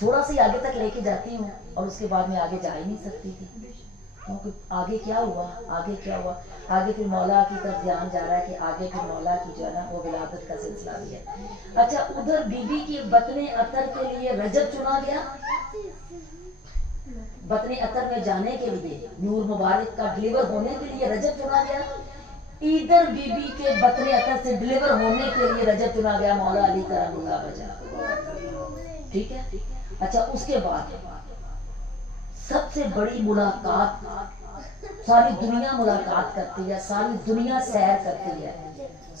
تھوڑا سا آگے تک لے کے جاتی ہوں اور اس کے بعد میں آگے جا ہی نہیں سکتی تھی، کیونکہ آگے کیا ہوا، آگے کیا ہوا، آگے پھر مولا کی طرف دھیان جا رہا ہے کہ آگے پھر مولا کی جو ہے نا وہ ولادت کا سلسلہ بھی ہے۔ اچھا ادھر بی بی کی بطن عطر کے لیے رجب چنا گیا، بطن عطر میں جانے کے لیے، نور مبارک کا ڈلیور ہونے کے لیے رجب چنا گیا، ادھر بی بی کے بطن عطر سے ڈلیور ہونے کے لیے رجب چنا گیا، مولا علی کرم اللہ وجہ، ٹھیک ہے۔ اچھا اس کے بعد سب سے بڑی ملاقات، ساری دنیا ملاقات کرتی ہے، ساری دنیا سیر کرتی ہے،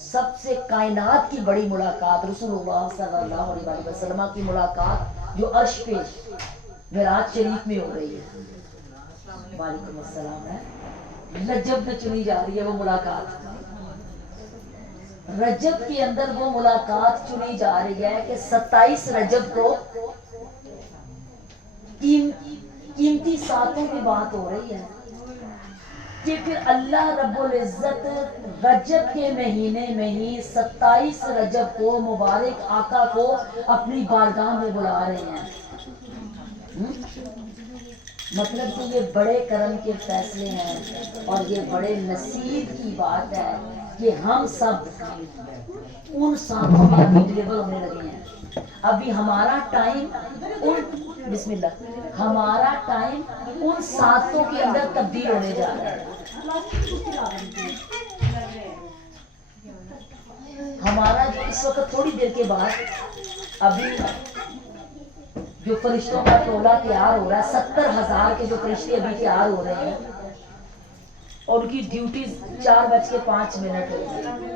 سب سے کائنات کی بڑی ملاقات رسول اللہ صلی اللہ علیہ وسلم کی ملاقات جو عرش پہ معراج شریف میں ہو رہی ہے، وعلیکم السلام ہے، رجب میں چنی جا رہی ہے وہ ملاقات، رجب کے اندر وہ ملاقات چنی جا رہی ہے کہ 27 رجب کو قیمتی ساتوں کی بات ہو رہی ہے کہ پھر اللہ رب العزت رجب کے مہینے میں ہی 27 رجب کو مبارک آقا کو اپنی بارگاہ میں بلا رہے ہیں، مطلب کہ یہ بڑے کرم کے فیصلے ہیں اور یہ بڑے نصیب کی بات ہے کہ ہم سب ان ساتوں میں ابھی ڈلیور ہونے لگے ہیں، ابھی ہمارا ٹائم بسم اللہ، ہمارا ٹائم ان ساتوں کے اندر تبدیل ہونے جا رہا ہے، ہمارا جو اس وقت تھوڑی دیر کے بعد ابھی جو فرشتوں کا ٹولہ تیار ہو رہا ہے، 70,000 کے جو فرشتے ابھی تیار ہو رہے ہیں اور ان کی ڈیوٹیز 4:05 ہوگی،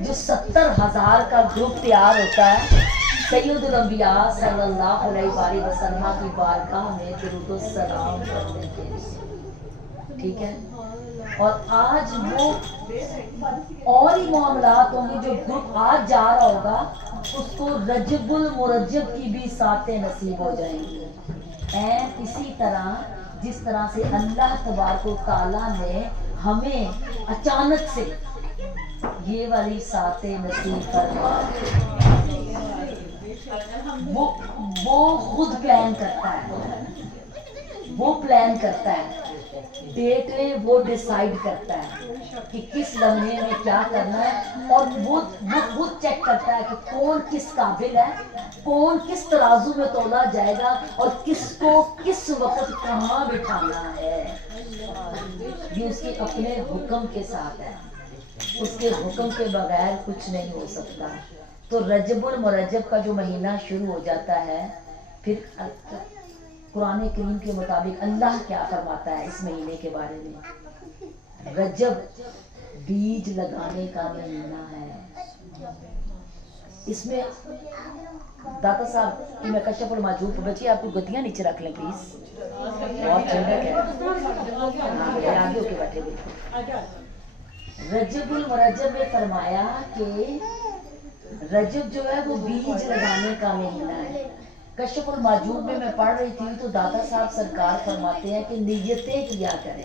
جو 70,000 کا گروپ تیار ہوتا ہے سید الانبیاء صلی اللہ علیہ وآلہ وسلم کی بارگاہ میں درود و سلام کرنے کے لیے، ٹھیک ہے۔ اور آج وہ اور ہی معاملات ہوں گے، جو گروپ آج جا رہا ہوگا اس کو رجب المرجب کی بھی ساتیں نصیب ہو جائیں گی، اسی طرح جس طرح سے اللہ تبارک و تعالیٰ نے ہمیں اچانک سے یہ والی ساتیں نصیب فرما، وہ خود پلان کرتا ہے، وہ پلان کرتا ہے، ڈیٹ میں وہ ڈیسائیڈ کرتا ہے کہ کس لمحے میں کیا کرنا ہے، اور وہ خود چیک کرتا ہے کہ کون کس قابل ہے، کون کس ترازو میں تولا جائے گا اور کس کو کس وقت کہاں بٹھانا ہے، یہ اس کے اپنے حکم کے ساتھ ہے، اس کے حکم کے بغیر کچھ نہیں ہو سکتا۔ تو رجب المرجب کا جو مہینہ شروع ہو جاتا ہے، پھر قرآن کریم کے مطابق اللہ کیا فرماتا ہے اس مہینے کے بارے میں، رجب بیج لگانے کا مہینہ ہے، اس میں داتا صاحب میں کشف الماجوب بچے آپ کو گدیاں نیچے رکھ لیں پلیز، بہت ٹھنڈک ہے، آگے ہو کے بیٹھے بالکل۔ رجب المرجب میں فرمایا کہ رجب جو ہے وہ بیج لگانے کا مہینہ ہے۔ کشف الماجوب میں پڑھ رہی تھی تو دادا صاحب سرکار فرماتے ہیں کہ نیتیں کیا کریں،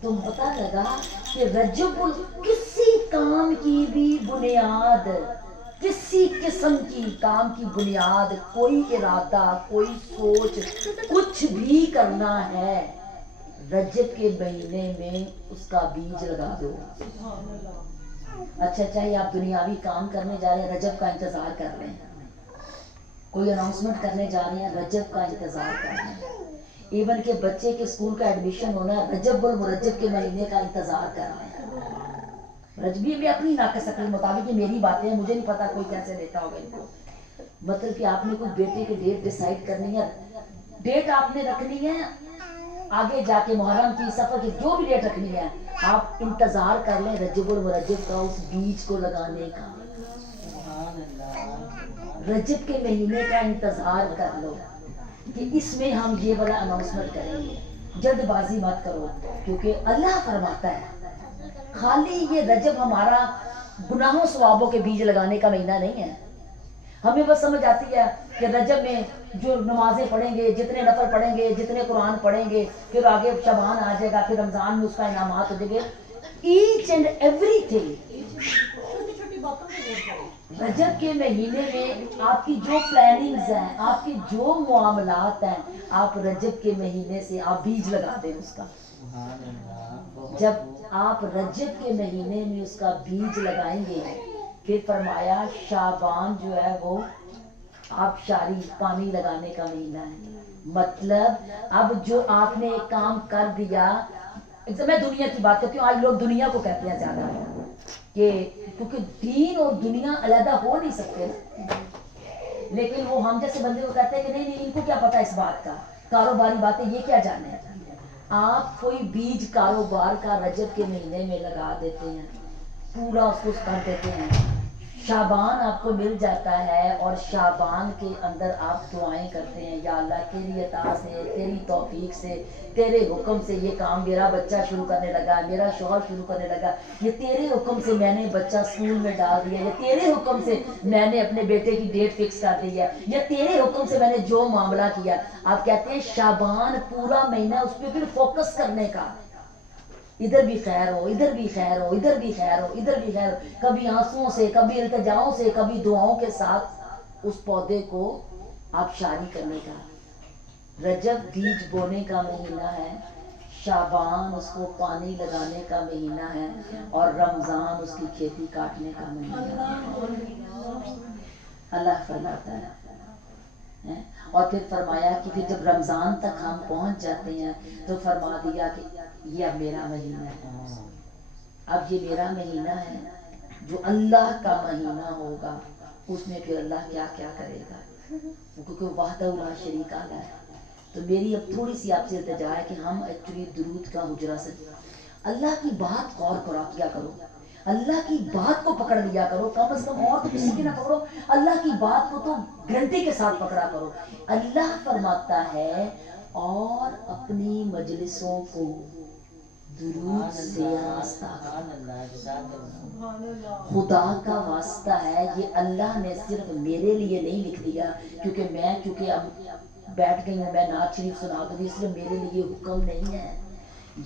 تو پتہ لگا کہ رجب کسی کام کی بھی بنیاد، کسی قسم کی کام کی بنیاد، کوئی ارادہ، کوئی سوچ، کچھ بھی کرنا ہے رجب کے مہینے میں اس کا بیج لگا دو۔ اچھا چاہے آپ دنیاوی کام کرنے جا رہے ہیں رجب کا انتظار کر رہے ہیں، کوئی اناؤنسمنٹ کرنے جا رہے ہیں رجب کا انتظار کر رہے ہیں، ایون کہ بچے کے اسکول کا ایڈمیشن ہونا ہے رجب المرجب کے مہینے کا انتظار کر رہے ہیں۔ رجبی میں اپنی ناقص عقل مطابق یہ میری باتیں ہیں، مجھے نہیں پتا کوئی کیسے لیتا ہوگا ان کو، مطلب کہ آپ نے کوئی بیٹے کی ڈیٹ ڈیسائیڈ کرنی ہے، ڈیٹ آپ نے رکھنی ہے آگے جا کے محرم کی، سفر کی، جو بھی ڈیٹ رکھنی ہے آپ انتظار کر لیں رجب المرجب کا، اس بیج کو لگانے کا، رجب کے مہینے کا انتظار کر لو کہ اس میں ہم یہ والا اناؤنسمنٹ کریں گے، جلد بازی مت کرو، کیونکہ اللہ فرماتا ہے خالی یہ رجب ہمارا گناہوں ثوابوں کے بیج لگانے کا مہینہ نہیں ہے۔ ہمیں بس سمجھ آتی ہے کہ رجب میں جو نمازیں پڑھیں گے، جتنے نفل پڑھیں گے، جتنے قرآن پڑھیں گے، پھر آگے شعبان آ جائے گا، پھر رمضان میں اس کا انعامات ہو جائیں گے، ایچ اینڈ ایوری تھنگ رجب کے مہینے میں آپ کی جو پلاننگز ہیں، آپ کے جو معاملات ہیں، آپ رجب کے مہینے سے آپ بیج لگا دیں اس کا. جب آپ رجب کے مہینے میں اس کا بیج لگائیں گے، پھر فرمایا شعبان جو ہے وہ آپ شاری پانی لگانے کا مہینہ ہے. مطلب اب جو آپ نے ایک کام کر دیا، میں دنیا کی بات کرتی ہوں، آج لوگ دنیا کو کہتے ہیں زیادہ کہ کیونکہ دین اور دنیا علیحدہ ہو نہیں سکتے نا. لیکن وہ ہم جیسے بندے کو کہتے ہیں کہ نہیں ان کو کیا پتا اس بات کا، کاروباری باتیں یہ کیا جانے. آپ کوئی بیج کاروبار کا رجب کے مہینے میں لگا دیتے ہیں، پورا اس کو کر دیتے ہیں، شعبان آپ کو مل جاتا ہے، اور شعبان کے اندر آپ دعائیں کرتے ہیں، یا اللہ تیری عطا سے، تیری توفیق سے، تیرے حکم سے یہ کام میرا بچہ شروع کرنے لگا، میرا شوہر شروع کرنے لگا، یہ تیرے حکم سے میں نے بچہ اسکول میں ڈال دیا، یا تیرے حکم سے میں نے اپنے بیٹے کی ڈیٹ فکس کر دی ہے، یا تیرے حکم سے میں نے جو معاملہ کیا. آپ کہتے ہیں شعبان پورا مہینہ اس پہ پھر فوکس کرنے کا، ادھر بھی خیر ہو، ادھر بھی خیر ہو، ادھر بھی خیر ہو، ادھر بھی خیر ہو، کبھی آنسوؤں سے، کبھی التجاؤں سے، کبھی دعاؤں کے ساتھ اس پودے کو آپ شاری کرنے کا. رجب بیج بونے کا مہینہ ہے، شعبان اس کو پانی لگانے کا مہینہ ہے، اور رمضان اس کی کھیتی کاٹنے کا مہینہ ہے. اللہ فرماتا ہے. اور پھر فرمایا کہ پھر جب رمضان تک ہم پہنچ جاتے ہیں تو فرما دیا کہ یہ اب میرا مہینہ ہے، اب یہ میرا مہینہ ہے، جو اللہ کا مہینہ ہوگا اس میں پھر اللہ کیا کیا کرے گا، کیونکہ وحدہ لا شریک ہے. تو میری اب تھوڑی سی آپ سے التجا ہے کہ ہم ایکچولی درود کا حجرہ سے اللہ کی بات غور کرا کیا کرو، اللہ کی بات کو پکڑ لیا کرو، کم از کم اور تو کسی کی نہ پکڑو، اللہ کی بات کو تو گرنٹی کے ساتھ پکڑا کرو. اللہ فرماتا ہے اور اپنی مجلسوں کو درود سے آراستہ کرو. خدا کا واسطہ ہے، یہ اللہ نے صرف میرے لیے نہیں لکھ دیا کیونکہ اب بیٹھ گئی ہوں میں نعت شریف سنا دوں گی، اس لیے میرے لیے حکم نہیں ہے.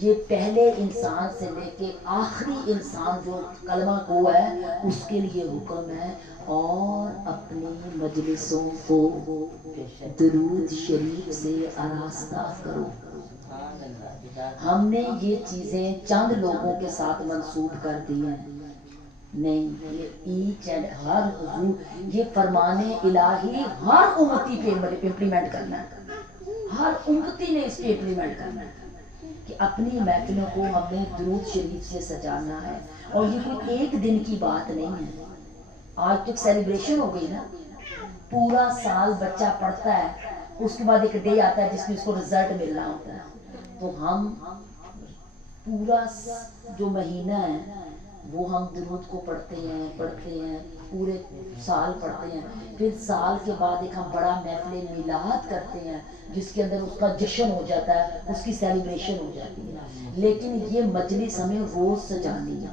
یہ پہلے انسان سے لے کے آخری انسان جو کلمہ کو ہے اس کے لیے حکم ہے. اور اپنی مجلسوں کو درود شریف سے آراستہ کرو. ہم نے یہ چیزیں چند لوگوں کے ساتھ منسوب کر دی ہیں، نہیں، یہ ایچ اینڈ ہر حضور، یہ فرمان الہی ہر امتی پہ امپلیمنٹ کرنا ہے، ہر امتی نے اس پہ امپلیمنٹ کرنا ہے کہ اپنی محفلوں کو ہم نے درود شریف سے سجانا ہے. اور یہ کوئی ایک دن کی بات نہیں ہے. آج تک سیلیبریشن ہو گئی نا، پورا سال بچہ پڑھتا ہے، اس کے بعد ایک ڈے آتا ہے جس میں اس کو رزلٹ ملنا ہوتا ہے. تو ہم پورا جو مہینہ ہے وہ ہم درود کو پڑھتے ہیں پورے سال پڑھتے ہیں. پھر سال کے بعد ایک ہم بڑا محفل میلاد کرتے ہیں جس کے اندر اس کا جشن ہو جاتا ہے، اس کی سیلیبریشن ہو جاتی ہے. لیکن یہ مجلس ہمیں روز سجانی ہے،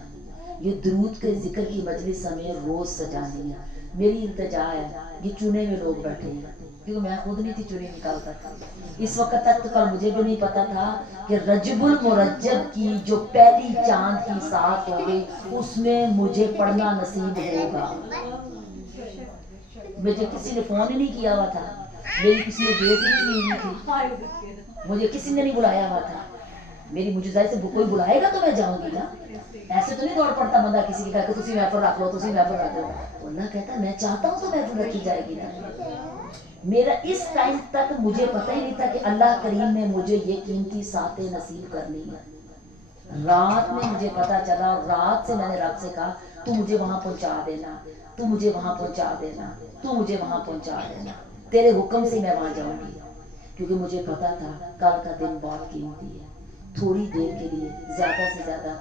یہ درود کے ذکر کی مجلس ہمیں روز سجانی ہے. میری التجا ہے، یہ چنے میں لوگ بیٹھے ہیں، کیونکہ میں خود نہیں تھی چنے نکالتا تھا اس وقت تک، تو کل مجھے بھی نہیں پتا تھا کہ رجب المرجب کی جو پہلی چاند کی ساتھ ہو گئی اس میں مجھے پڑھنا نصیب ہوگا. مجھے کسی نے فون ہی نہیں کیا ہوا تھا، میری کسی نے ڈیٹ ہی نہیں تھی، مجھے کسی نے نہیں بلایا ہوا تھا. میری مجھے ظاہر سے کوئی بلائے گا تو میں جاؤں گی نا، ایسے تو نہیں دوڑ پڑتا بندہ کسی کے گھر کو تسی محفل رکھ لو، تسی محفل رکھ لو. اللہ کہتا ہے میں چاہتا ہوں تو محفل رکھی جائے گی نا. میرا اس ٹائم تک مجھے پتہ ہی نہیں تھا کہ اللہ کریم نے مجھے یہ قیمتی ساتیں نصیب کرنی ہے. رات میں مجھے پتا چلا، رات سے میں نے رب سے کہا تو مجھے وہاں پہنچا دینا، تو مجھے وہاں پہنچا دینا، تو مجھے وہاں پہنچا دینا، تیرے حکم سے میں وہاں جاؤں گی. کیونکہ مجھے پتا تھا کل کا دن بہت قیمتی ہے. تھوڑی دیر کے لیے زیادہ سے زیادہ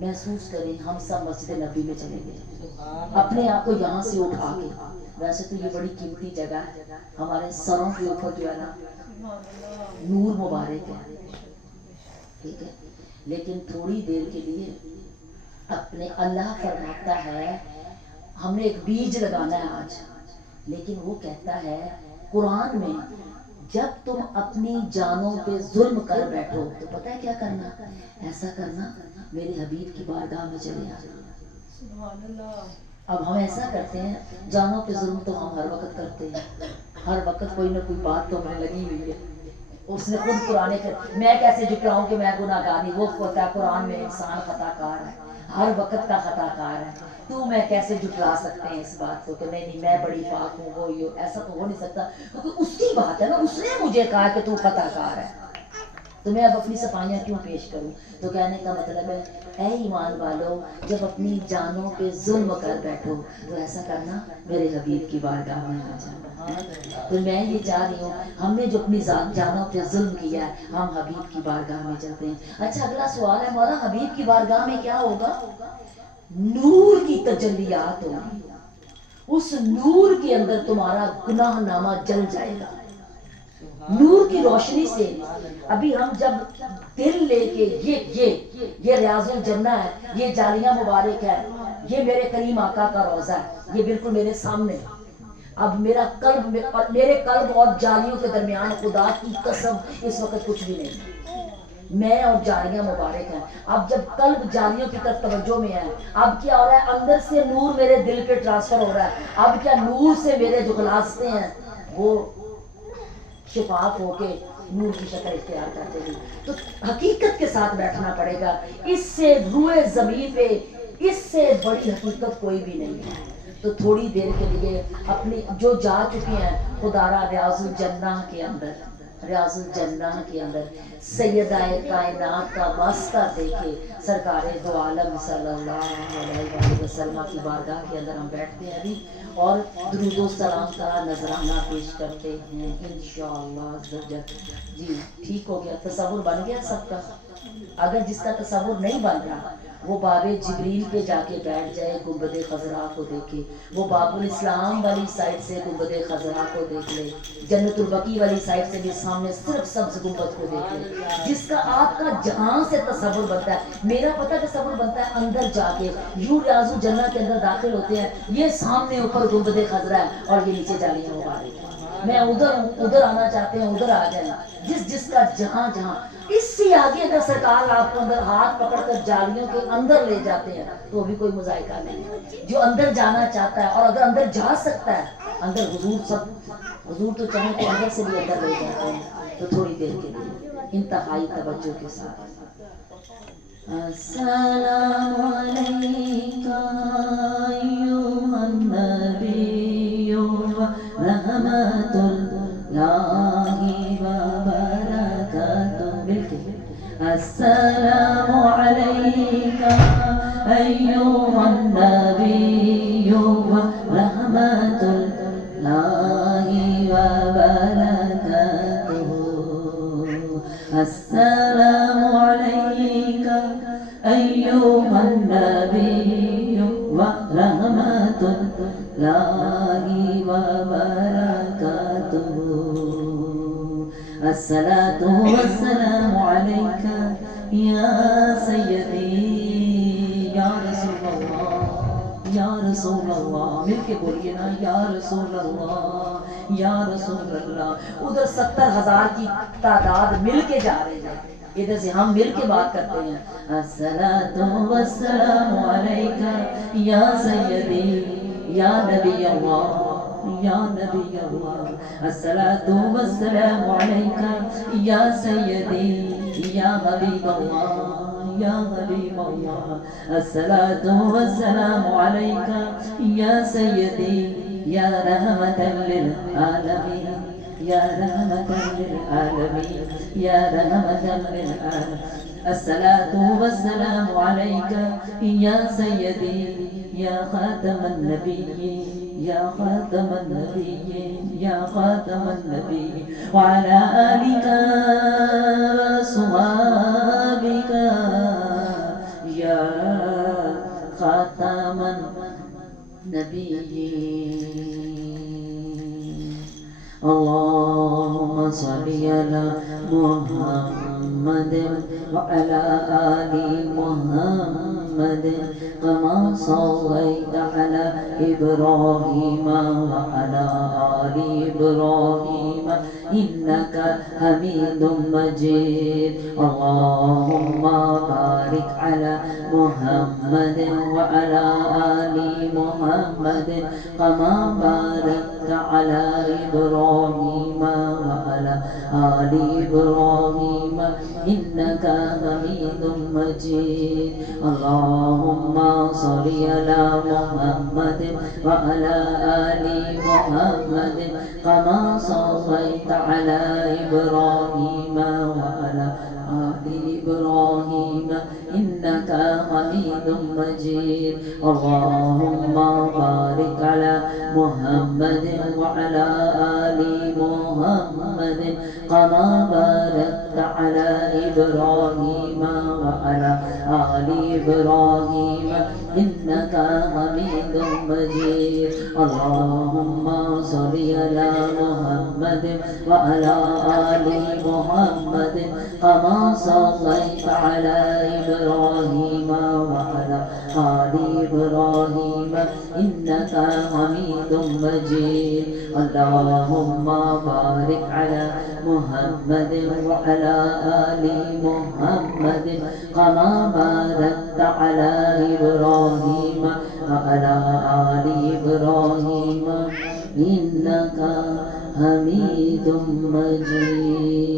محسوس کریں ہم سب مسجد نبی میں چلے گئے، اپنے آپ کو یہاں سے اٹھا کے. ویسے تو یہ بڑی قیمتی جگہ ہے، ہمارے سروں کے اوپر جو ہے نا نور مبارک ہے، ٹھیک ہے. لیکن تھوڑی دیر کے لیے اپنے اللہ فرماتا ہے ہم نے ایک بیج لگانا ہے آج. لیکن وہ کہتا ہے قرآن میں جب تم اپنی جانوں پہ ظلم کر بیٹھو تو پتہ ہے کیا کرنا، ایسا کرنا میرے حبیب کی بارگاہ میں چلے آنا. اب ہم ایسا کرتے ہیں، جانوں پہ ظلم تو ہم ہر وقت کرتے ہیں، ہر وقت کوئی نہ کوئی بات تو ہمیں لگی ہوئی ہے۔ اس نے خود قرآن کہ میں کیسے جھٹلاؤں کہ میں گناہ گار نہیں، وہ ہوتا ہے قرآن میں انسان خطا کار ہے، ہر وقت کا خطا کار ہے، تو میں کیسے جھٹلا سکتے ہیں اس بات کو کہ نہیں میں بڑی پاک ہوں، وہ یہ ایسا تو ہو نہیں سکتا، کیونکہ اس کی بات ہے نا، اس نے مجھے کہا کہ تو خطا کار ہے، تو میں اب اپنی صفائیاں کیوں پیش کروں؟ تو کہنے کا مطلب ہے اے ایمان والو، جب اپنی جانوں پہ ظلم کر بیٹھو تو ایسا کرنا میرے حبیب کی بارگاہ میں آ جانا۔ تو میں یہ چاہ رہی ہوں، ہم نے جو اپنی جانوں پہ ظلم کیا ہے، ہم حبیب کی بارگاہ میں جاتے ہیں۔ اچھا اگلا سوال ہے، مولا حبیب کی بارگاہ میں کیا ہوگا؟ نور کی تجلیات ہوگی، اس نور کے اندر تمہارا گناہ نامہ جل جائے گا، نور کی روشنی سے۔ ابھی ہم جب دل لے کے یہ ریاض الجنہ ہے، یہ جالیاں مبارک ہے، یہ میرے کریم آقا کا روضہ ہے، یہ بالکل میرے سامنے، اب میرا قلب اور میرے قلب اور جالیوں کے درمیان خدا کی قسم اس وقت کچھ بھی نہیں، میں اور جالیاں مبارک ہیں۔ اب جب قلب جالیوں کی طرف توجہ میں ہے، اب کیا ہو رہا ہے؟ اندر سے نور میرے دل پہ ٹرانسفر ہو رہا ہے، اب کیا نور سے میرے جو غلاستے ہیں وہ شفاف ہو کے نور کی شکل اختیار کرتے ہیں۔ تو حقیقت کے ساتھ بیٹھنا پڑے گا، اس سے روئے زمین پہ اس سے بڑی حقیقت کوئی بھی نہیں ہے۔ تو تھوڑی دیر کے لیے اپنی جو جا چکی ہیں خدارا ریاض الجنہ کے اندر، ریاض الجنہ کے اندر سیدہ کائنات کا واسطہ دیکھے سرکار دو عالم صلی اللہ علیہ وسلم کی بارگاہ کے اندر ہم بیٹھتے ہیں ابھی اور درود و سلام کا نذرانہ پیش کرتے ہیں انشاءاللہ۔ جی ٹھیک ہو گیا، تصور بن گیا سب کا؟ اگر جس کا تصور نہیں بن رہا وہ باب جبریل پہ جا کے بیٹھ جائے، گنبد خضرا کو دیکھے، وہ باب الاسلام والی سائڈ سے گنبد خضرا کو دیکھ لے، جنت البقیع والی سائڈ سے بھی سامنے صرف سبز گنبد کو دیکھ لے۔ جس کا آپ کا جہاں سے تصور بنتا ہے، میرا پتہ تصور بنتا ہے اندر جا کے، یوں ریاض الجنہ کے اندر داخل ہوتے ہیں، یہ سامنے اوپر گنبد خضرا ہے اور یہ نیچے جالیاں مبارک ہیں، میں ادھر ہوں، ادھر آنا چاہتے ہیں ادھر آ جائیں، جس کا جہاں جہاں۔ اس سے آگے اگر سرکار آپ کو اندر ہاتھ پکڑ کر جالیوں کے اندر لے جاتے ہیں تو بھی کوئی مذائقہ نہیں، جو اندر جانا چاہتا ہے اور اگر اندر جا سکتا ہے، اندر حضور تو چاہیں تو اندر سے بھی اندر لے جاتے ہیں۔ تو تھوڑی دیر کے لیے انتہائی توجہ کے ساتھ السلام علیکہ ایھا النبی و رحمت اللہ وبرکاتہ، السلام علیکہ ایھا النبی و رحمت اللہ وبرکاتہ، السلام علیکہ ایھا النبی و رحمت اللہ وبرکاتہ، الصلاۃ والسلام علیک یا سیدی یا رسول اللہ، یا رسول اللہ، مل کے بولیے نا، یا رسول اللہ، یا رسول اللہ۔ ادھر 70,000 کی تعداد مل کے جا رہے ہیں، ادھر سے ہم مل کے بات کرتے ہیں، الصلاۃ والسلام علیک یا سیدی یا نبی اللہ، یا نبی اللہ، الصلاۃ والسلام علیک یا سیدی یا حبیب اللہ، یا حبیب اللہ، الصلاۃ والسلام علیک یا سیدی یا رحمت للعالمین، یا رحمت للعالمین، یا رحمت للعالمین، الصلاۃ والسلام علیک یا سیدی یا خاتم النبیین، یا خاتم النبیین، یا خاتم النبیین، وعلی آلک وصحابک یا خاتم النبیین۔ اللہم صلی علی محمد وعلی آل محمد كما صليت على إبراهيم وعلى آل إبراهيم إنك حميد مجيد. اللهم بارك على محمد وعلى آل محمد كما باركت على إبراهيم وعلى آل إبراهيم إنك حميد مجيد. اللهم صل على محمد وعلى آل محمد كما صليت على إبراهيم وعلى آل إبراهيم إنك حميد مجيد. اللهم بارك على محمد وعلى آل محمد كما باركت على إبراهيم وعلى آل إبراهيم إنك حميد مجيد. اللهم صل على محمد وعلى آل محمد كما صليت على إبراهيم وعلى آل إبراهيم إنك حميد مجيد. اللهم بارك على محمد وعلى آل محمد كما باركت على إبراهيم وعلى آل إبراهيم إنك حميد مجيد.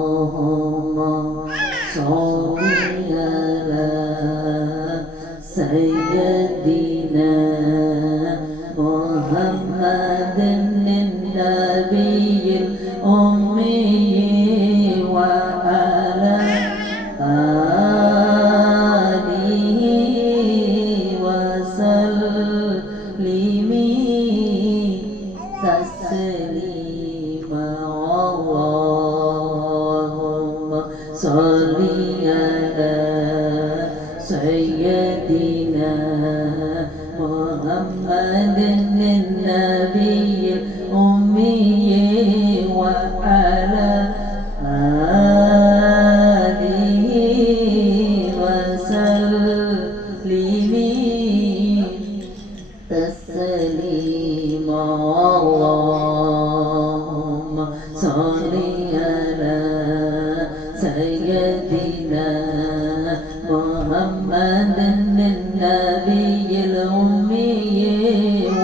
اللهم صل على سيدنا محمد النبي الأمي وعلى آله وسلم تسليما. اللهم صل على سيدنا محمد النبي الأمي وعلى آله وسلم تسليما. اللهم صل على سيدنا محمد النبي الأمي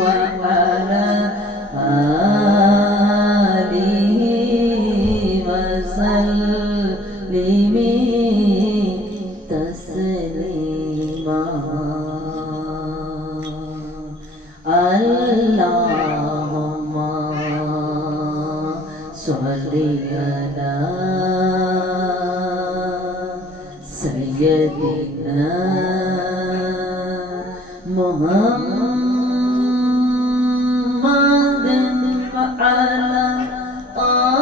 وعلى آله وسلم تسليما. اللهم صل على سيدنا محمد وعلى آله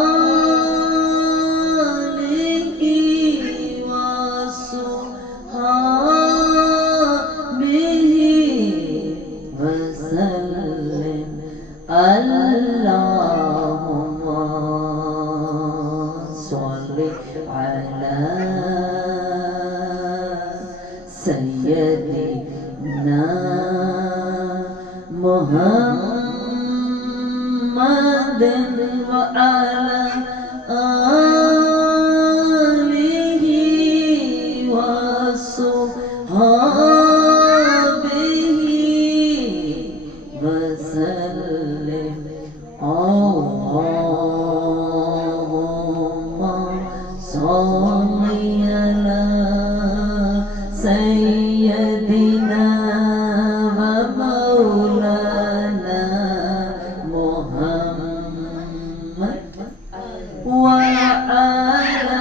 وصحبه وسلم. اللهم صل على سيدنا محمد وعلى آله وصحبه وسلم. اللهم صل على سيدنا ومولانا محمد وعلى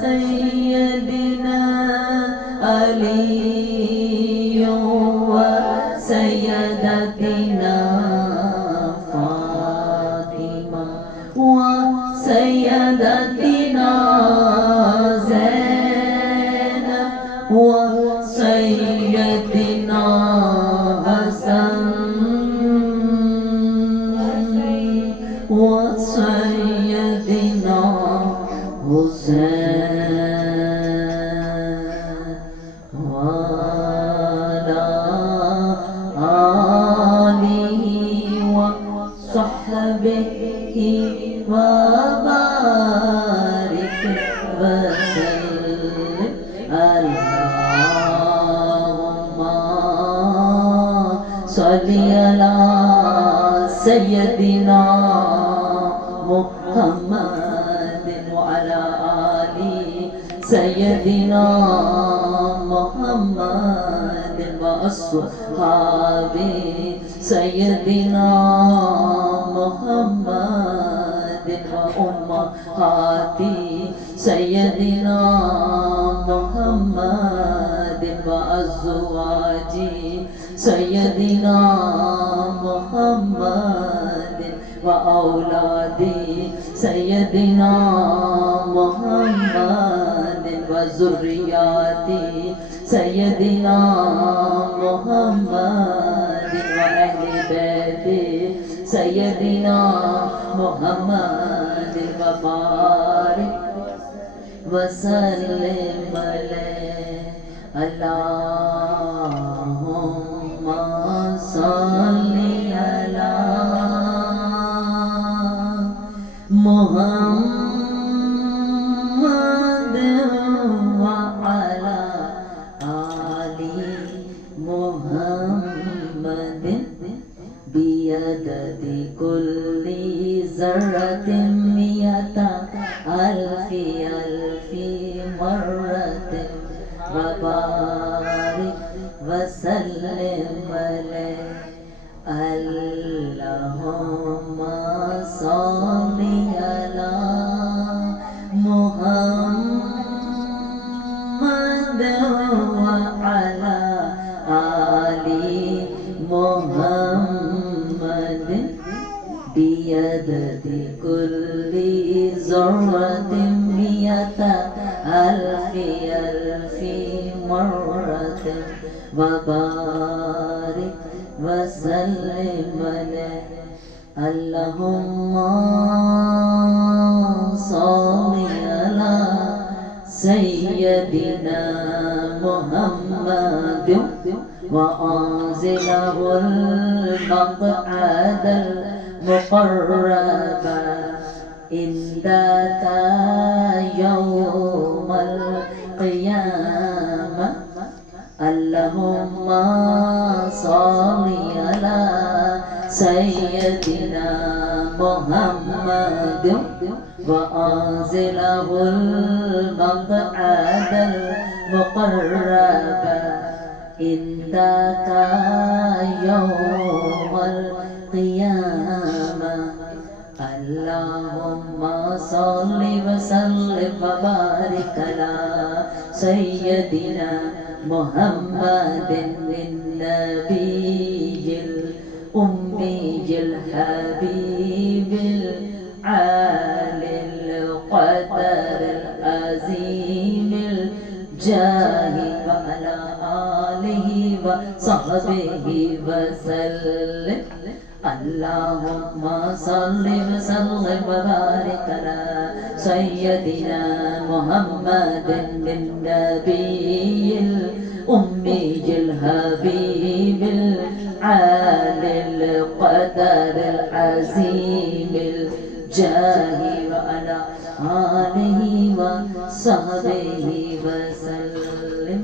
سيدنا علي وسيدتنا فاطمة وسيدتنا زينب وسيدنا حسن وسيدنا حسين به وبارك وسلم اللهم صل على سيدنا محمد وعلى آل سيدنا محمد وأصحاب سيدنا محمد وأمهات سيدنا محمد وأزواج سيدنا محمد وأولاد سيدنا محمد وذريات سيدنا محمد وأهل بيت سيدنا محمد وبارك وسلم عليه اللهم صل على محمد وعلى آل محمد بعدد كل ذرة مئة ألف مرة وبارك وسلم عليه اللهم صل على محمد وعلى آل محمد بعدد كل ذرة مئة ألف مرة وبارك وسلم عليه اللهم صل على سيدنا محمد وأنزله المقعد المقرب عندك يوم القيامة اللهم صل على سيدنا محمد وأنزله المقعد المقرب عندك يوم القيامة اللهم صل وسلم وبارك على سيدنا محمد النبي الأمي الحبيب العالي القدر العظيم الجاه وعلى آله وصحبه وسلم اللهم صل وسلم وبارك على سيدنا محمد النبي الأمي الحبيب العالي القدر العظيم الجاه وعلى آله وصحبه وسلم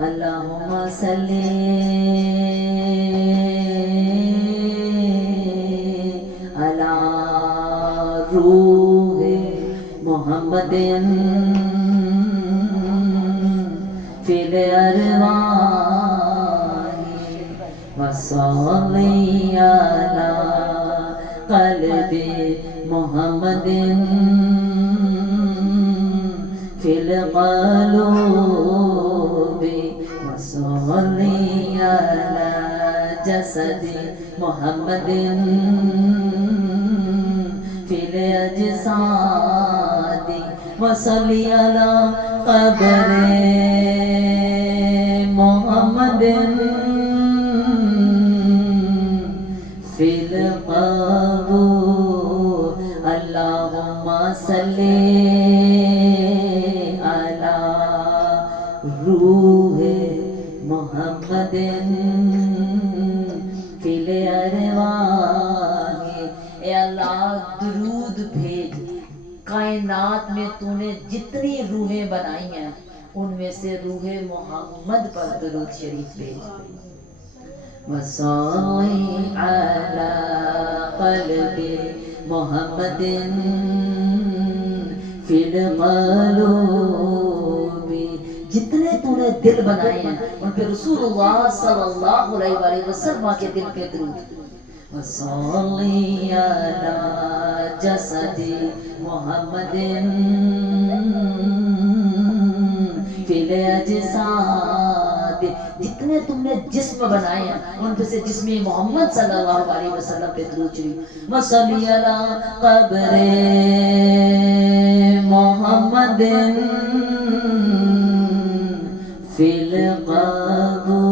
اللهم صل على روح محمد في الأرواح وصل على قلب محمد في القلوب وصل على جسد محمد في الأجساد وصل على قبر محمد في القبور اللهم صل على روح محمد في الأرواح يا الله کائنات میں تو نے جتنی روحیں بنائی ہیں ان میں سے روح محمد پر درود شریف بھیج وصلی علی قلب محمد فی القلوب. جتنے تو نے دل بنائے ہیں ان پہ رسول اللہ صلی اللہ علیہ وآلہ وسلم کے دل پہ درود. وصلی علی جسد محمد فی الاجساد. جتنے تم نے جسم بنائے ہیں ان پہ سے جسم محمد صلی اللہ علیہ وسلم پہ درود شریف. وصلی علی قبر محمد فی القبور.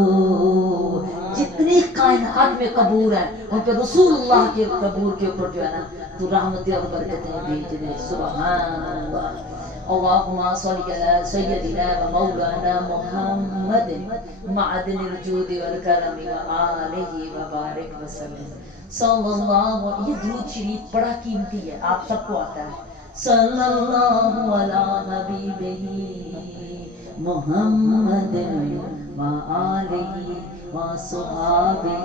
جتنی کائنات میں قبور ہے ان پہ رسول اللہ کے قبور کے اوپر جو ہے نا تو رحمتیں اور برکتیں بھیج دے. سبحان اللہ. اللہم صلی علی سیدنا و مولانا محمد معدن الجود والکرم وآلہ وبارک وسلم صلی اللہ. یہ درود شریف بڑا قیمتی ہے، آپ سب کو آتا ہے. صلی اللہ علی حبیبہ محمد وآلہ وصحابہ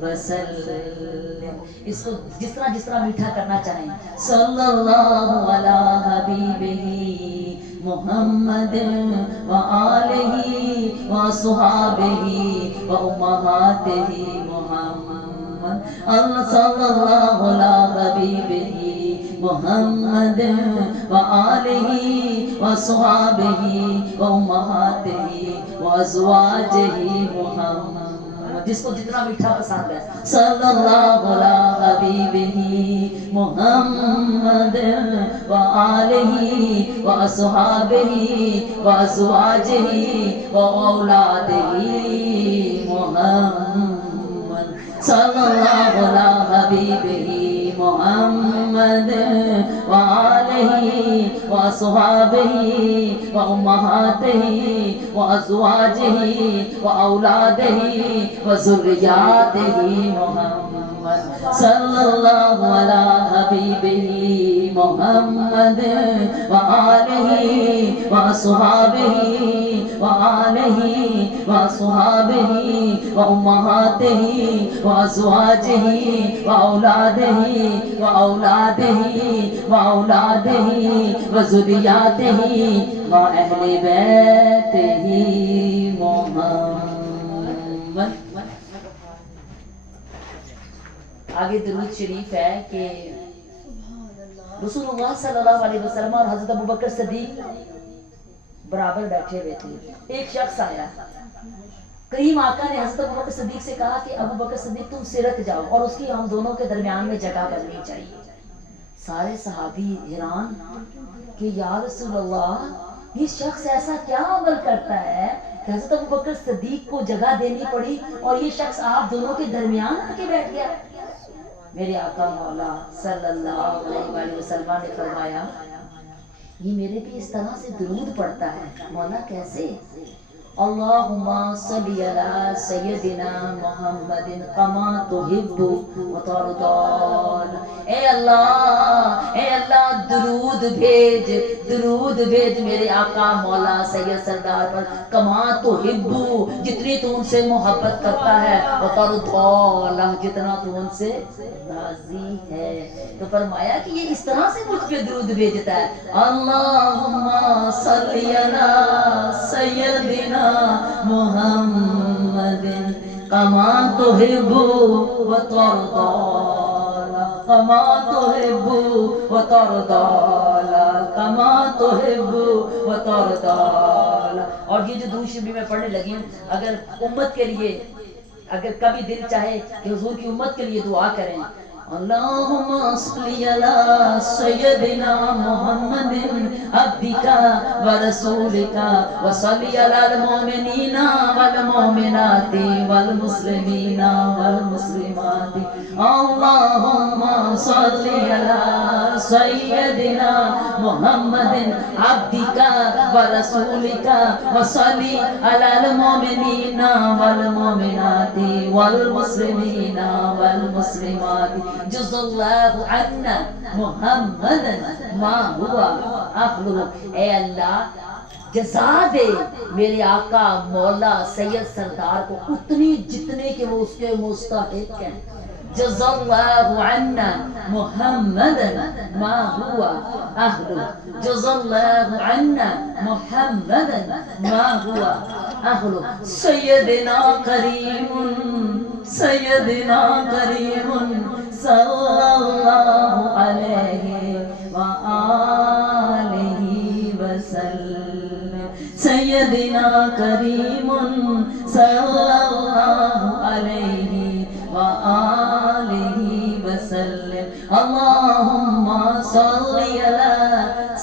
وسلم. اس کو جس طرح میٹھا کرنا چاہیں. صلی اللہ علی حبیبہ محمد وآلہ وصحابہ وامہاتہ محمد. صلی اللہ علی حبیبہ محمد وآلہ وصحابہ وامہاتہ وازواجہ محمد. جس کو جتنا میٹھا پسند ہے. صلی اللہ علی حبیبہ محمد وآلہ وصحابہ وازواجہ واولادہ محمد. صلی اللہ علی حبیبہ محمد وآلہ وصحابہ وامہاتہ وازواجہ واولادہ وذریاتہ محمد. صلی اللہ علی حبیبہ محمد وآلہ وصحابہ وآلہ وصحابہ وامہاتہ وازواجہ واولادہ واولادہ وذریاتہ واہل بیتہ محمد. آگے درود شریف ہے کہ رسول اللہ صلی اللہ علیہ وسلم اور حضرت ابوبکر صدیق برابر بیٹھے ہوئے تھے. ایک شخص آیا، کریم آقا نے حضرت ابوبکر صدیق سے کہا کہ ابوبکر صدیق تم سرت جاؤ اور اس کی ہم دونوں کے درمیان میں جگہ بننی چاہیے. سارے صحابی حیران کہ یا رسول اللہ یہ شخص ایسا کیا عمل کرتا ہے کہ حضرت ابوبکر صدیق کو جگہ دینی پڑی اور یہ شخص آپ دونوں کے درمیان آ کے بیٹھ گیا. میرے آقا مولا صلی اللہ علیہ وآلہ وسلم نے فرمایا یہ میرے بھی اس طرح سے درود پڑھتا ہے. مولا کیسے؟ اللہم صلی علی سیدنا محمد کما تحب و ترضى. اے اللہ درود بھیج میرے آقا مولا سید سردار پر کما تحب جتنی تو ان سے محبت کرتا ہے و ترضى جتنا تو ان سے راضی ہے. تو فرمایا کہ یہ اس طرح سے مجھ پہ درود بھیجتا ہے. اللہم صلی علی سیدنا محمد کما تحب و ترضى کما تحب و ترضى کما تحب و ترضى. اور یہ جو درود شریف میں پڑھنے لگی ہوں، اگر امت کے لیے اگر کبھی دل چاہے کہ حضور کی امت کے لیے دعا کریں. اللہم صلی علی سیدنا محمد عبدک ورسولک وصلی علی المؤمنین والمؤمنات والمسلمین والمسلمات. اللہم صلی علی سیدنا محمد عبدک ورسولک وصلی علی المؤمنین والمؤمنات والمسلمین والمسلمات جزاللہ عنا محمد ما ہوا اہلہ، اے اللہ جزا دے میرے آقا مولا سید سردار کو اتنی جتنے کہ وہ اس کے مستحق ہیں. جزا اللہ عنا محمد ما ہوا اہلہ، جزا اللہ عنا محمد ما ہوا اہلہ. سیدنا کریم سیدنا کریم صلی اللہ علیہ وآلہ وسلم. سیدنا کریم صلی اللہ علیہ وآلہ وسلم. اللہم صلی علی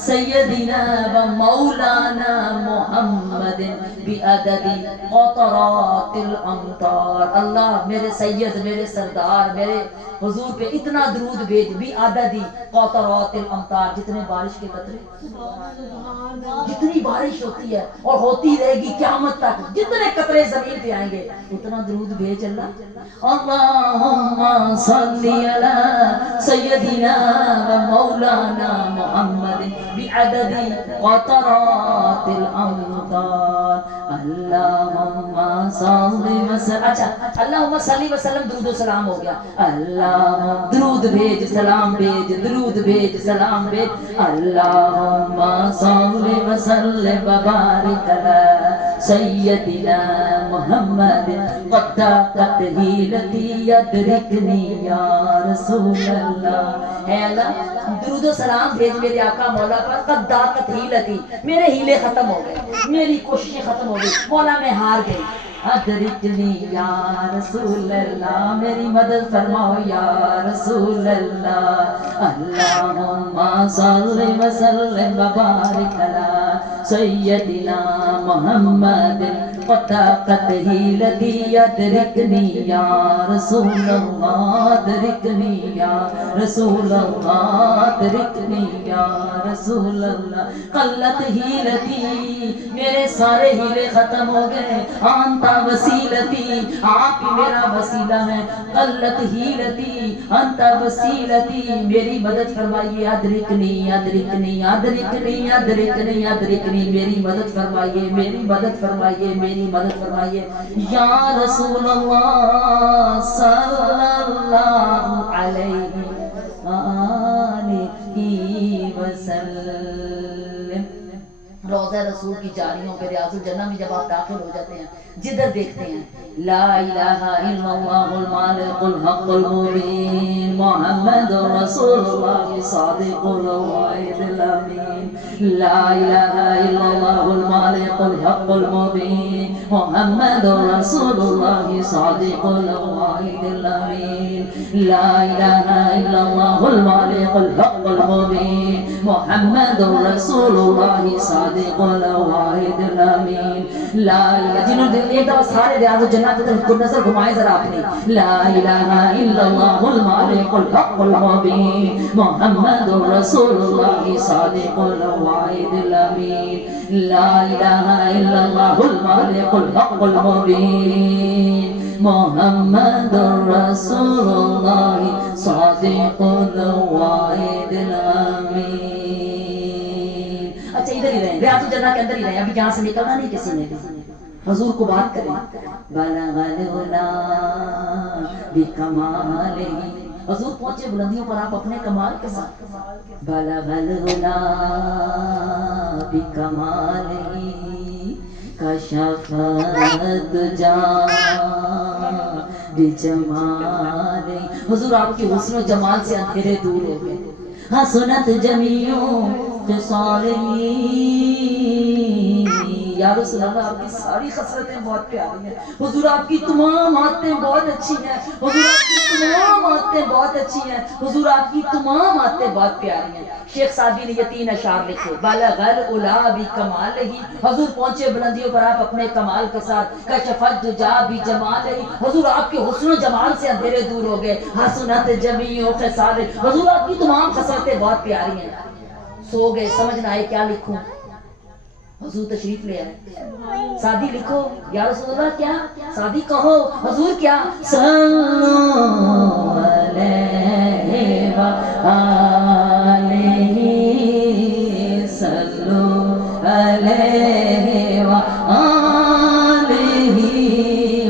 سیدنا و مولانا محمد بعدد قطرات الامطار. اللہ میرے سید میرے سردار میرے حضور پہ اتنا درود بھیج بعدد قطرات الامطار، جتنے بارش کے قطرے، جتنی بارش ہوتی ہے اور ہوتی رہے گی قیامت تک، جتنے قطرے زمین پہ آئیں گے اتنا درود بھیج اللہ. اللہم صلی علی سیدنا و مولانا محمد بعدد قطرات الامطار. اللہم صلی وسلم. اچھا اللہم صلی وسلم درود و سلام ہو گیا. اللہ درود بھیج سلام بھیج، درود بھیج سلام بھیج. اللہم صلی وسلم وبارک علی سیدنا محمد قد ضاقت حیلتی یدرکنی یا رسول اللہ. اے اللہ درود و سلام بھیج میرے آقا مولا پر. قد ضاقت حیلتی، میرے ہیلے ختم ہو گئے، میری کوششیں ختم ہو گئی مولا، میں ہار گئی. ادرکنی یا رسول اللہ، میری مدد فرماؤ یا رسول اللہ. اللہم صلی وسلم وبارک علی سیدنا محمد قد ضاقت حیلتی یدرکنی یا رسول اللہ. ادرکنی یا رسول اللہ، ادرکنی یا رسول اللہ. قلت حیلتی، میرے سارے ہیلے ختم ہو گئے. انت وسیلتی، آپ ہی میرا وسیلہ ہے. قلت حیلتی انت وسیلتی، میری مدد فرمائیے. ادرکنی ادرکنی ادرکنی ادرکنی ادرکنی، میری مدد فرمائیے میری مدد فرمائیے میری مدد فرمائیے. یا رسول اللہ صلی اللہ علیہ وآلہ وسلم. روضہ رسول کی جاریوں پہ ریاض الجنہ میں جب آپ داخل ہو جاتے ہیں، جدھر دیکھتے ہیں لا الہ الا اللہ المالک الحق المبین محمد رسول اللہ صادق الوعد الامین. لا الہ الا اللہ المالک الحق المبین محمد رسول اللہ صادق الوعد الامین. لا الہ الا اللہ المالک الحق المبین محمد رسول اللہ صادق الوعد الامین. لا الہ، جنہوں نے ایک دفعہ سارے ریاض الجنہ کی طرف نظر گھمائے ذرا اپنی. لا الہ الا اللہ المالک الحق المبین محمد رسول اللہ صادق الوعد الامین. لا الہ الا اللہ المالک الحق المبین محمد رسول اللہ صادق الوعد الامین. اچھا ادھر ہی رہیں، ریاض الجنہ کے اندر ہی رہیں، ابھی یہاں سے نکلنا نہیں کسی نے. حضور کو بات کریں. بلغ العلا بکمالہ، حضور پہنچے بلندیوں پر آپ اپنے کمال کے ساتھ. بلغ العلا بکمالہ کشف الدجا بجمالہ. حضور آپ کی حسن و جمال سے اندھیرے دور ہو گئے. حسنت جمیع خصالہ، یا رسول اللہ آپ کی ساری خصلتیں بہت پیاری ہیں. حضور آپ کی تمام عادتیں بہت اچھی ہیں. حضور آپ کی تمام عادتیں بہت اچھی ہیں. حضور آپ کی تمام عادتیں بہت پیاری ہیں. شیخ سعدی نے یہ 3 اشعار لکھے. بلغ العلا بکمالہ، حضور پہنچے بلندیوں پر آپ اپنے کمال کے ساتھ. کشف الدجا بجمالہ، حضور آپ کے حسن و جمال سے اندھیرے دور ہو گئے. حسنت جمیع خصالہ، حضور آپ کی تمام خصلتیں بہت پیاری ہیں. سو گئے، سمجھ نہ آئے کیا لکھوں. حضور تشریف لے آئے. سعدی لکھو یا رسول اللہ، کیا سعدی کہو. حضور کیا صلو علیہ وآلہ صلو علیہ وآلہ.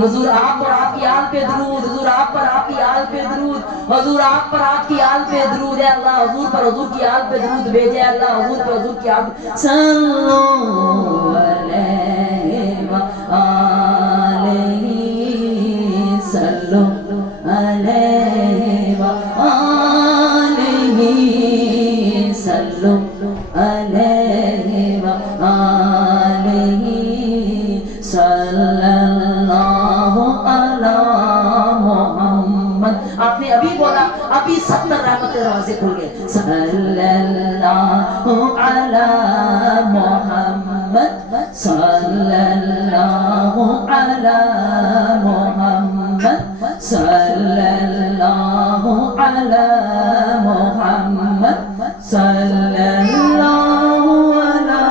حضور آپ پر آپ کی آل پہ درود، حضور آپ پر آپ کی آل پہ درود، حضور آپ پر آپ کی آل پہ درود. ہے اللہ حضور پر حضور کی آل پہ درود بھیجے. اللہ حضور پر حضور کی آل پہ صلو علیہ وآلہ صلو علیہ وآلہ صلو علیہ وآلہ صلی اللہ علی محمد. آپ نے ابھی بولا، ابھی 70 رحمت کے دروازے کھل گئے. صلی اللہ علی محمد صلی اللہ علی محمد صلی اللہ علی محمد صلی اللہ علی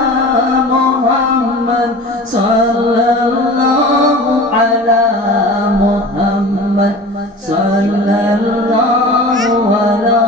محمد صلی اللہ علی محمد صلی اللہ علی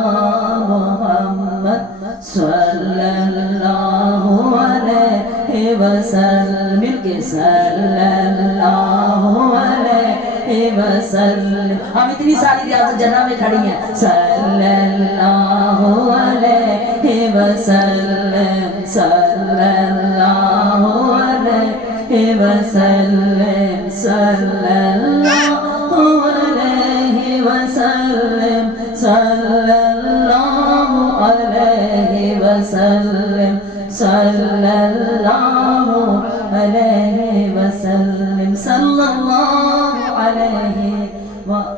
محمد صلی اللہ علیہ وسلم. مل کے صلی اللہ علیہ وسلم. ہم اتنی ساری ریاضت جنہ میں کھڑی ہیں. صلی اللہ علیہ وسلم صلی اللہ علیہ وسلم صلی اللہ علیہ وسلم صلی اللہ علیہ وسلم صلی اللہ علیہ وسلم صلی اللہ علیہ وآلہ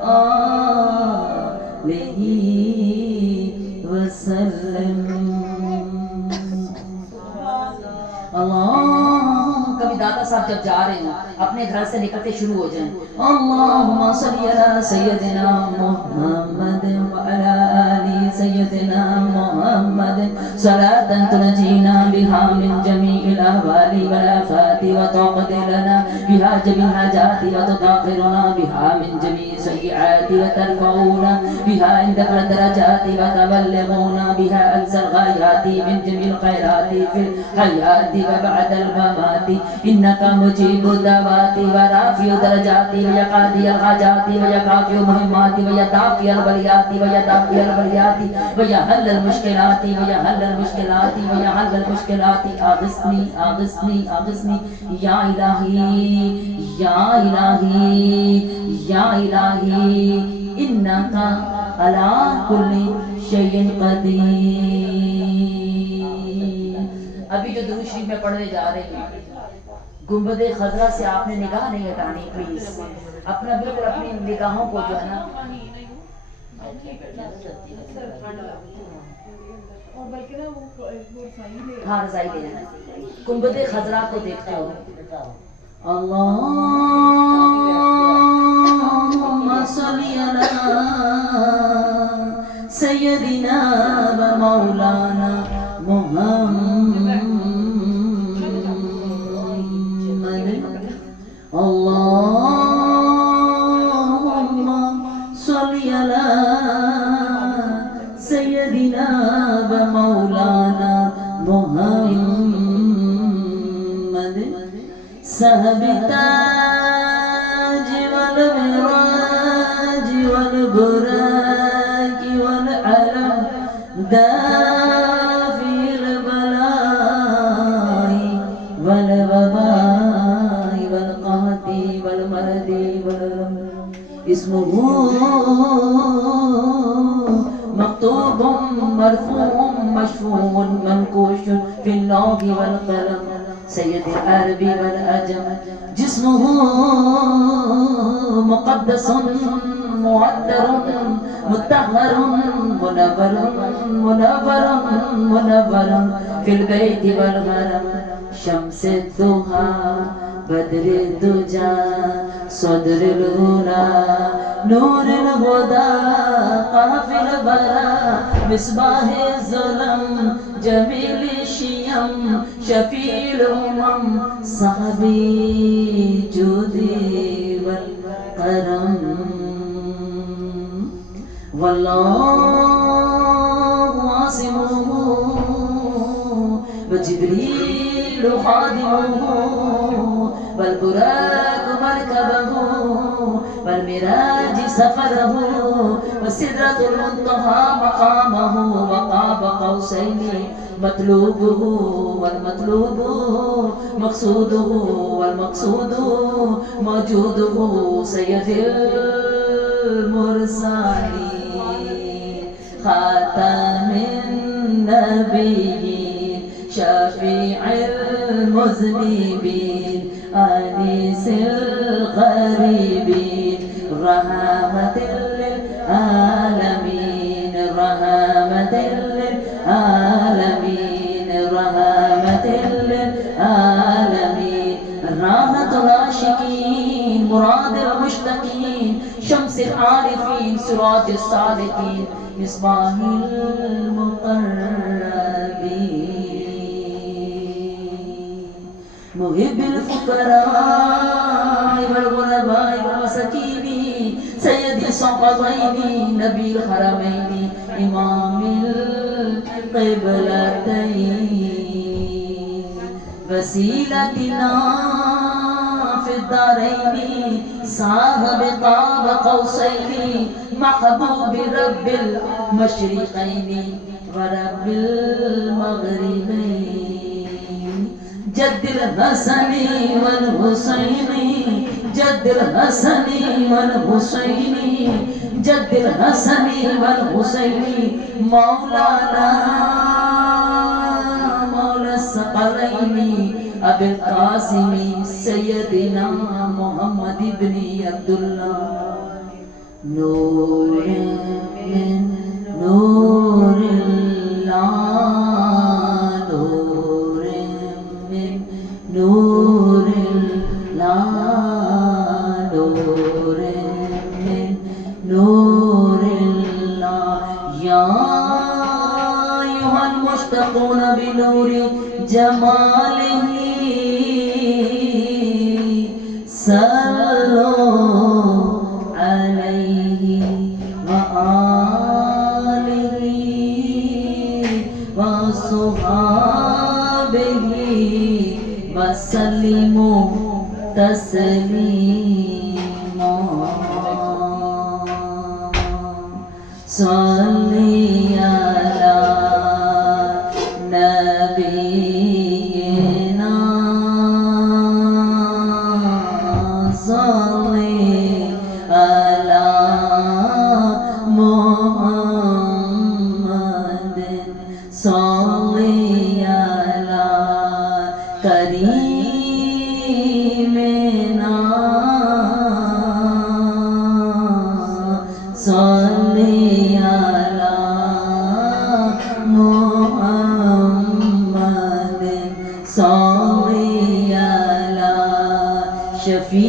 وسلم. اللہ. کبھی داتا صاحب جب جا رہے ہیں اپنے گھر سے نکلتے شروع ہو جائیں اللہم صلی علی سیدنا محمد وعلی آل سیدنا محمد صلاة تنجینا بها من جمیع الاحوال والآفات وتقضي لنا بها جميع الحاجات وتطهرنا بها من جميع السيئات وترفعنا بها عندك الدرجات وتبلغنا بها أقصى الغايات من جميع الخيرات في الحياة وبعد الممات إنك مجيب الدعوات ورافع الدرجات ويقاضي الحاجات ويكافئ المهمات ويدافع البليات ويدافع البليات ويحل المشكلات ويحل المشكلات ويحل المشكلات. أغثني أغثني أغثني يا إلهي يا إلهي يا إلهي إنك على كل شيء قدير. ابھی جو درود شریف میں پڑھنے جا رہے ہیں گنبد خضرا سے آپ نے نگاہ نہیں ہٹانی پلیز. اپنا بالکل اپنی نگاہوں کو جو ہے نا ہاں رضائی دے رہے ہیں. گنبد خضرا کو دیکھتے ہو. اللہم صلی علی سیدنا و مولانا محمد. اللہم صلی علی سیدنا و مولانا محمد صاحب التاج والمراج والبراج والعلم دافع البلاء والوباء والقحط والمرض والغم. اسمه مكتوب مرفوع مشفوع منقوش في اللوح والقلم. سید العرب والعجم. جسمه مقدس معطر مطهر منور منور منور في البيت والحرم. شمس الضحى بدر الدجى صدر الأولى نور الهدى قافل البراء مصباح الظلم جميل الشيم شفيع الأمم صحبي جودي والكرم. والله عاصمه وجبريل خادمه والبراق مركبه والمراج سفره وسدرة المنتهى مقامه وقاب قوسين مطلوبه والمطلوب مقصوده والمقصود موجوده سيد المرسلين خاتم النبيين شفيع المذنبين أنيس الغريبين رحمة للعالمين رحمة للعالمين رحمة للعالمين راحة العاشقين مراد المشتاقين شمس العارفين سراج الصالحين مصباح المقربين محب الفقراء والغرباء والمساكين سيد الثقلين نبي الحرمين إمام القبلتين وسيلتنا في الدارين صاحب قاب قوسين محبوب رب المشرقين ورب المغربين جد الحسن والحسين جد الحسن والحسين جد الحسن والحسين مولانا مولى الثقلين أبي القاسم سيدنا محمد بن عبد الله نور من نور الله نور من نور الله نور من نور الله يا أيها المشتاقون بنور جماله صلوا عليه وآله وصحابه وسلموا تسليما صلي على نبينا صلي على محمد صلي على كريمنا صلي على محمد صلي على شفيعنا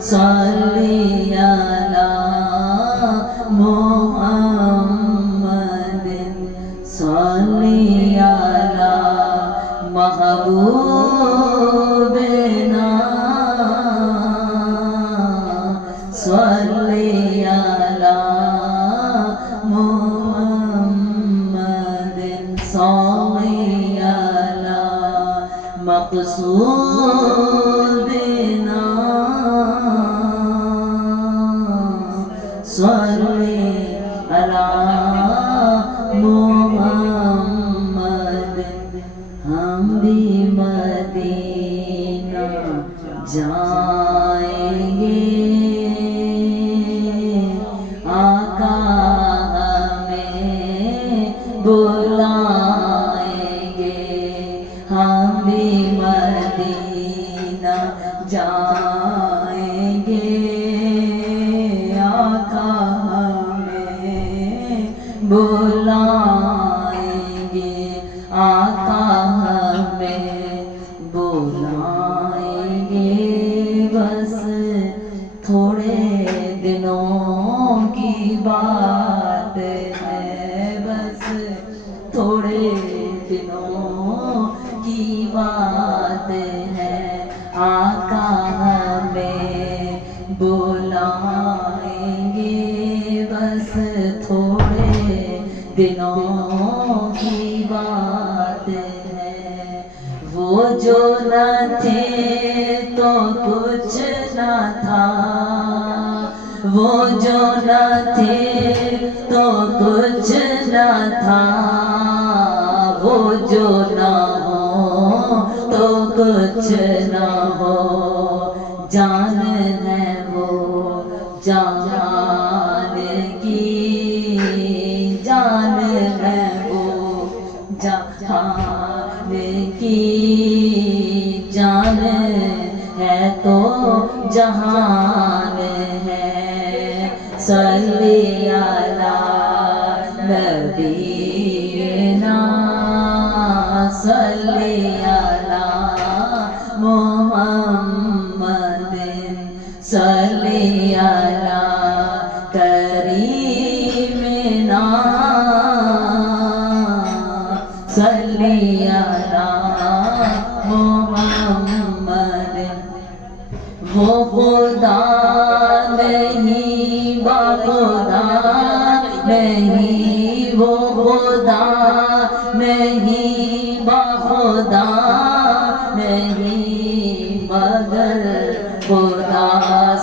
صلي على محمد صلي على محبوبنا صلي على محمد صلي على مقصودنا صلي على محمد ہم بھی مدینہ جائیں گے آقا ہمیں بلائیں گے ہم بھی مدینہ جائیں گے آقا ہمیں بلائیں گے آقا ہمیں بلائیں گے بس تھوڑے دنوں کی بات ہے بس تھوڑے دنوں کی بات ہے آقا ہمیں بلائیں نہ تھا، وہ جو نہ تھے تو کچھ نہ تھا، وہ جو نہ ہو تو کچھ نہ ہو، جان ہے وہ جان کی، جان ہے وہ جہان کی، جان ہے تو جہان ہے، صلی علی نبینا، صلی علی محمد، صلی علی کریمنا، صلی علی محمد، وہ خدا نہیں بخدا نہیں، وہ خدا نہیں بخدا نہیں، مگر خدا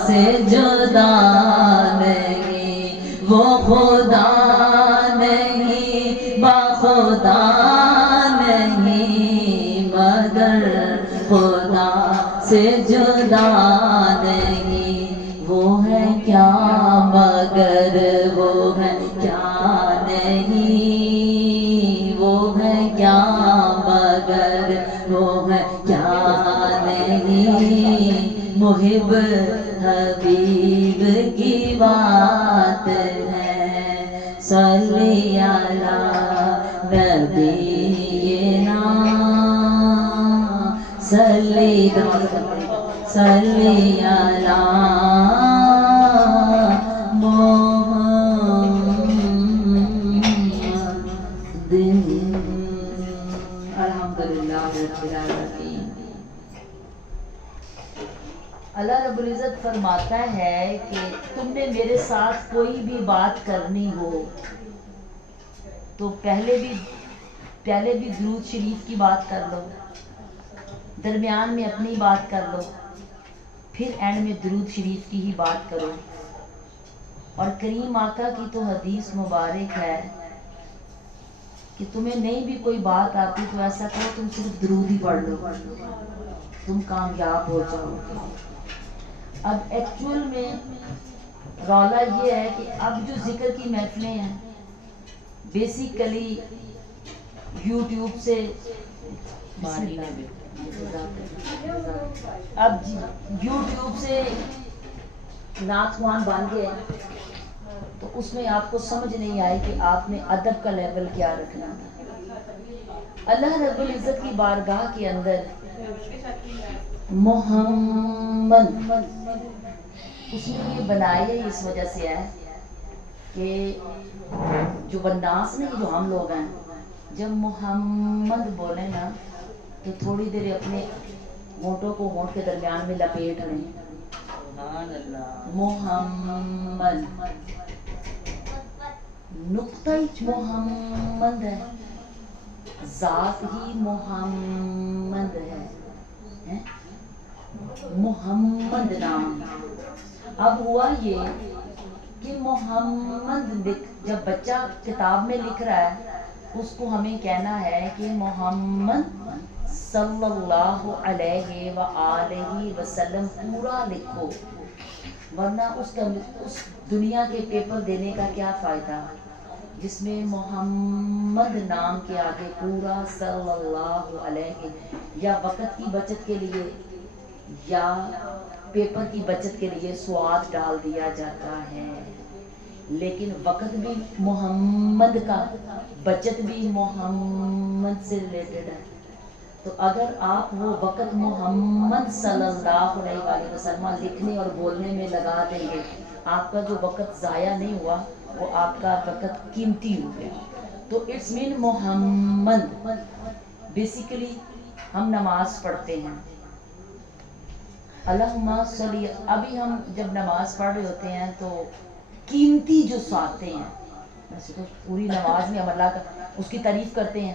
سے جدا نہیں، وہ خدا نہیں بخدا نہیں، مگر خدا سے جدا نہیں، وہ ہے کیا مگر وہ ہے کیا نہیں، وہ ہے کیا مگر وہ ہے کیا نہیں، محب حبیب کی بات ہے، صلی علی نبینا، صلی علی محمد، الحمدللہ رب العالمین۔ اللہ رب العزت فرماتا ہے کہ تم نے میرے ساتھ کوئی بھی بات کرنی ہو تو پہلے بھی درود شریف کی بات کر لو، درمیان میں اپنی بات کر لو، پھر اینڈ میں درود شریف کی ہی بات کرو۔ اور کریم آقا کی تو حدیث مبارک ہے کہ تمہیں نہیں بھی کوئی بات آتی تو ایسا کرو تم صرف درود ہی پڑھ لو، تم کامیاب ہو جاؤ گے۔ اب ایکچول میں رولا یہ ہے کہ اب جو ذکر کی محفلیں ہیں بیسیکلی یوٹیوب سے اب یوٹیوب سے نعت خوان بن گئے، تو اس میں آپ کو سمجھ نہیں آئے کہ آپ نے ادب کا لیول کیا رکھنا۔ اللہ رب العزت کی بارگاہ کے اندر محمد اس نے یہ بنایا ہی اس وجہ سے ہے کہ جو بنداس نہیں جو ہم لوگ ہیں، جب محمد بولیں نا تو تھوڑی دیر اپنے ہونٹوں کو ہونٹ کے درمیان میں لپیٹ لیں، محمد نقطہ محمد ہے، ذات ہی محمد ہے، محمد نام۔ اب ہوا یہ کہ محمد جب بچہ کتاب میں لکھ رہا ہے اس کو ہمیں کہنا ہے کہ محمد صلی اللہ علیہ وآلہ وسلم پورا لکھو، ورنہ اس دنیا کے پیپر دینے کا کیا فائدہ جس میں محمد نام کے آگے پورا صلی اللہ علیہ، یا وقت کی بچت کے لیے یا پیپر کی بچت کے لیے سواد ڈال دیا جاتا ہے، لیکن وقت بھی محمد کا، بچت بھی محمد سے ریلیٹڈ ہے۔ تو اگر آپ وہ وقت محمد صلی اللہ علیہ وآلہ وسلم لکھنے اور بولنے میں لگا دیں گے، آپ کا جو وقت ضائع نہیں ہوا وہ آپ کا وقت قیمتی ہو گیا۔ تو اٹس مین محمد بیسیکلی ہم نماز پڑھتے ہیں، اللہم صلی، ابھی ہم جب نماز پڑھ رہے ہوتے ہیں تو قیمتی جو ساتیں ہیں، ویسے تو پوری نماز میں ہم اللہ کا اس کی تعریف کرتے ہیں،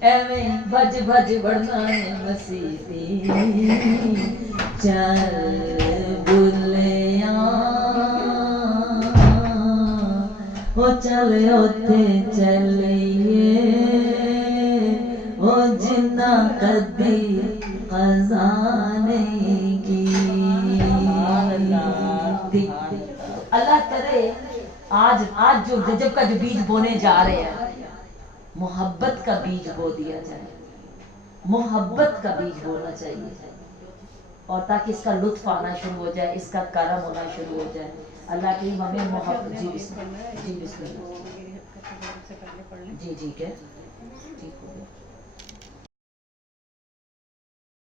ایویں بج بج بڑھنا ہے مسیحی چل بلیاں او چلے اوتے چلیے او جنہ کدی خزانے کی اللہ کرے آج جو رجب کا جو بیج بونے جا رہے ہیں محبت کا بیج بو دیا جائے، محبت کا بیج بونا چاہیے، اور تاکہ اس کا لطف آنا شروع ہو جائے، اس کا کرم ہونا شروع ہو جائے۔ اللہ کی ہمیں محبت جی بسم اللہ جی بسم اللہ جی ٹھیک ہے ٹھیک ہو گیا۔